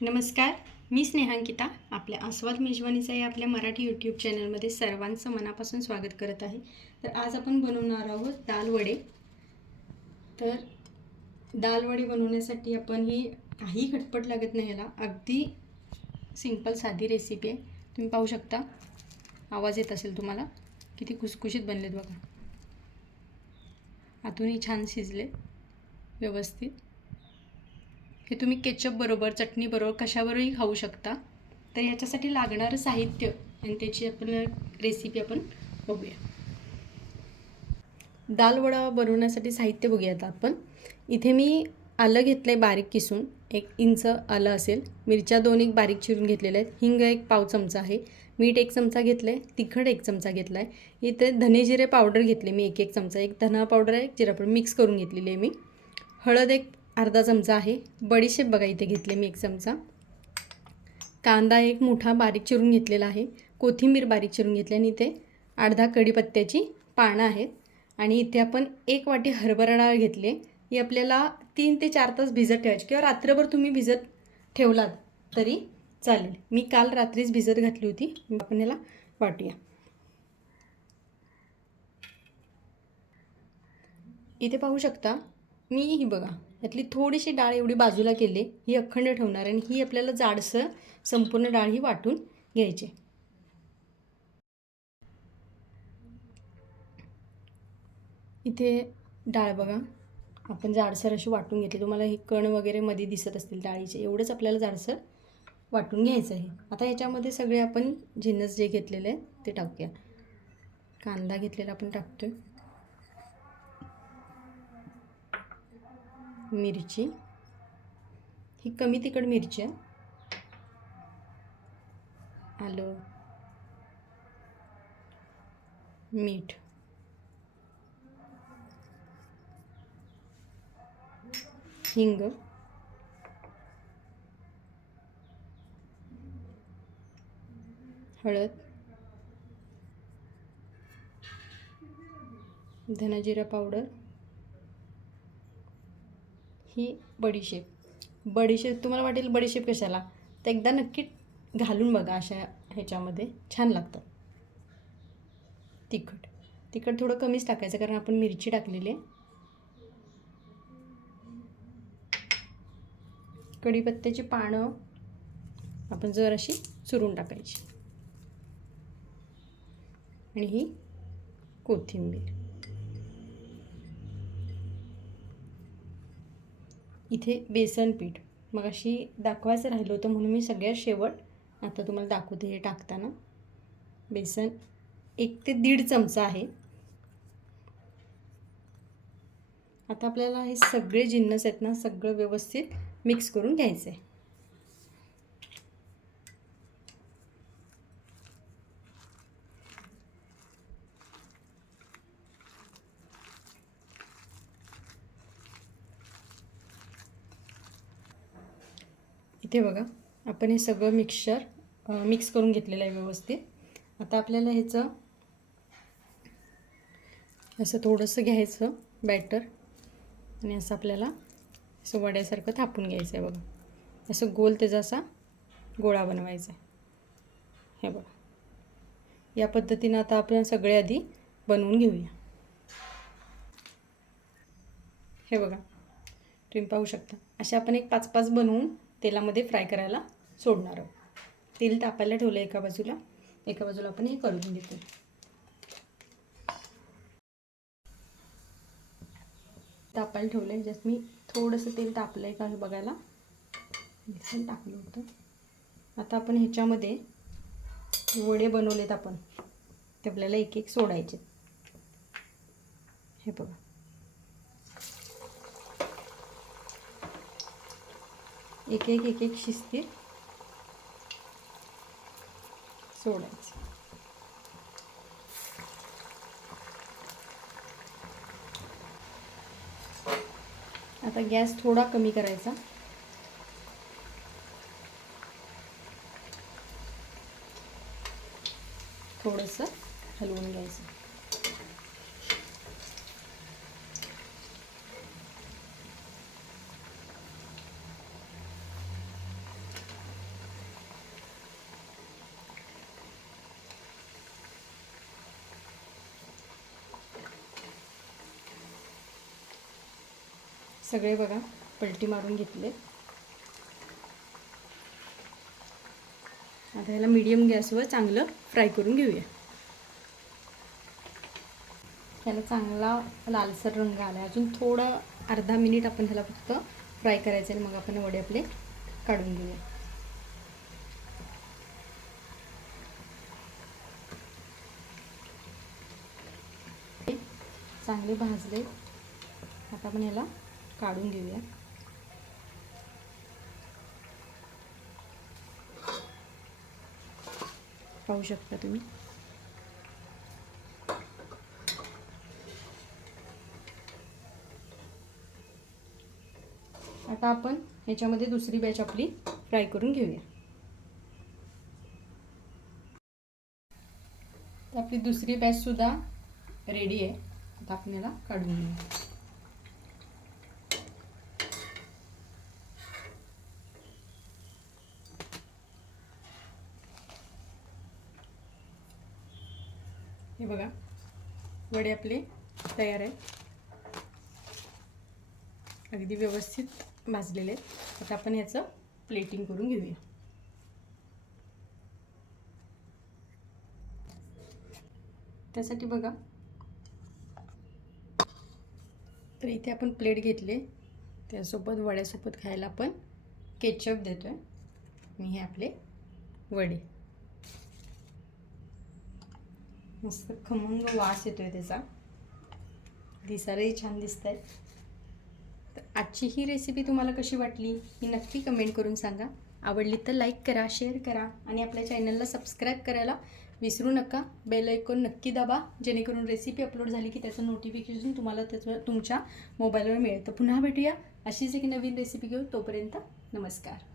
नमस्कार मी स्नेहांकिता आपल्या आस्वाद मेजवानीचा या आपल्या मराठी यूट्यूब चॅनलमध्ये सर्वांचं मनापासून स्वागत करत आहे. तर आज आपण बनवणार आहोत दालवडे तर दालवडे बनवण्यासाठी आपण ही काही खटपट लागत नाही याला. अगदी सिंपल साधी रेसिपी आहे. तुम्ही पाहू शकता. आवाज येत असेल तुम्हाला. किती खुसखुशीत बनलेत बघा. आतूनही छान शिजले. व्यवस्थित. हे तुम्ही केचप बरोबर कशाबरोबरही खाऊ शकता. तर याच्यासाठी लागणारं साहित्य आणि त्याची आपण रेसिपी आपण बघूया. दाल वडा बनवण्यासाठी साहित्य बघूयात आपण. इथे मी आलं घेतलं आहे बारीक किसून. एक इंच आलं असेल. मिरच्या दोन एक बारीक चिरून घेतलेल्या आहेत. हिंग एक पाव चमचा आहे. मीठ एक चमचा घेतलं आहे तिखट एक चमचा घेतला आहे इथे धने जिरे पावडर घेतले मी एक एक चमचा. एक धना पावडर आहे एक जिरा पावडर मिक्स करून घेतलेली आहे मी. हळद एक अर्धा चमचा आहे. बडीशेप बघा इथे घेतले मी एक चमचा. कांदा एक मोठा बारीक चिरून घेतलेला आहे. कोथिंबीर बारीक चिरून घेतली आणि इथे अर्धा कढीपत्त्याची पानं आहेत. आणि इथे आपण एक वाटी हरभरा डाळ घेतली. ही आपल्याला तीन ते चार तास भिजत ठेवायची किंवा रात्रभर तुम्ही भिजत ठेवलात तरी चालेल. मी काल रात्रीच भिजत घातली होती. आपण याला वाटूया. इथे पाहू शकता मी ही बघा यातली थोडीशी डाळ एवढी बाजूला केली ही अखंड ठेवणार आणि ही आपल्याला जाडसर संपूर्ण डाळ ही वाटून घ्यायची. इथे डाळ बघा आपण जाडसर अशी वाटून घेतली. तुम्हाला हे कण वगैरे मध्ये दिसत असतील डाळीचे एवढंच आपल्याला जाडसर वाटून घ्यायचं आहे. आता ह्याच्यामध्ये सगळे आपण जिन्नस जे घेतलेले आहेत ते टाकूया. कांदा घेतलेला आपण टाकतो आहे मिरची. ही कमी तिखट मिरची आहे. आलं. मीठ. हिंग. हळद. धनाजिरा पावडर. ही बडीशेप बडीशेप तुम्हाला वाटेल बडीशेप कशाला? तर एकदा नक्की घालून बघा अशा ह्याच्यामध्ये छान लागतं. तिखट. तिखट थोडं कमीच टाकायचं कारण आपण मिरची टाकलेली आहे. कढीपत्त्याची पानं आपण जर अशी चुरून टाकायची. आणि ही कोथिंबीर. इथे बेसन पीठ. मग अशी दाखवायचं राहिलं होतं म्हणून मी सगळ्यात शेवट आता तुम्हाला दाखवते हे टाकताना. बेसन एक ते दीड चमचा आहे. आता आपल्याला हे सगळे जिन्नस आहेत ना सगळं व्यवस्थित मिक्स करून घ्यायचं आहे इथे बघा आपण हे सगळं मिक्सचर मिक्स करून घेतलेलं आहे व्यवस्थित. आता आपल्याला ह्याचं असं थोडंसं घ्यायचं बॅटर आणि असं आपल्याला असं वड्यासारखं थापून घ्यायचं आहे बघा. असं गोल त्याचा असा गोळा बनवायचा आहे. हे बघा. या पद्धतीनं आता आपण सगळे आधी बनवून घेऊया. हे बघा. तुम्ही पाहू शकता. असे आपण एक पाच पाच बनवून तेलामध्ये फ्राय करायला सोडणार आहोत. तेल तापायला ठेवलं एका बाजूला. एका बाजूला आपण हे करून घेतो तापायला ठेवलं आहे ज्यात मी थोडंसं तेल तापलं आहे का बघायला. बेसन टाकलं होतं. आता आपण ह्याच्यामध्ये वडे बनवलेत आपण. ते आपल्याला एक एक सोडायचे हे बघा. एक एक एक एक शिस्तीर सोडायचं. आता गॅस थोडा कमी करायचा. थोडंसं हलवून घ्यायचं. सगळे बघा पलटी मारून घेतले. आता ह्याला मीडियम गॅसवर चांगलं फ्राय करून घेऊया. ह्याला चांगला लालसर रंग आला अजून थोडं अर्धा मिनिट आपण ह्याला फक्त फ्राय करायचं आणि मग आपण वडे आपले काढून घेऊया. चांगले भाजले. आता आपण ह्याला काढून घेऊया. पाहू शकता तुम्ही. आता आपण ह्याच्यामध्ये दुसरी बॅच आपली फ्राय करून घेऊया. तर आपली दुसरी बॅच सुद्धा रेडी आहे. आता आपण याला काढून घेऊया. हे बघा. वडे आपले तयार आहेत. अगदी व्यवस्थित भाजलेले आहेत. आता आपण याचं प्लेटिंग करून घेऊया. त्यासाठी बघा. तर इथे आपण प्लेट घेतले. त्यासोबत वड्यासोबत खायला आपण केचप देतो आहे आणि हे आपले वडे. मस्त खमंग वास येतोय त्याचा. दिसायलाही छान दिसत आहेत तर आजची ही रेसिपी तुम्हाला कशी वाटली ही नक्की कमेंट करून सांगा. आवडली तर लाईक करा शेअर करा आणि आपल्या चॅनलला सबस्क्राईब करायला विसरू नका. बेल ऐकून नक्की दाबा जेणेकरून रेसिपी अपलोड झाली की त्याचं नोटिफिकेशन तुम्हाला त्याचं तुमच्या मोबाईलवर मिळेल तर पुन्हा भेटूया. अशीच एक नवीन रेसिपी घेऊ तोपर्यंत नमस्कार.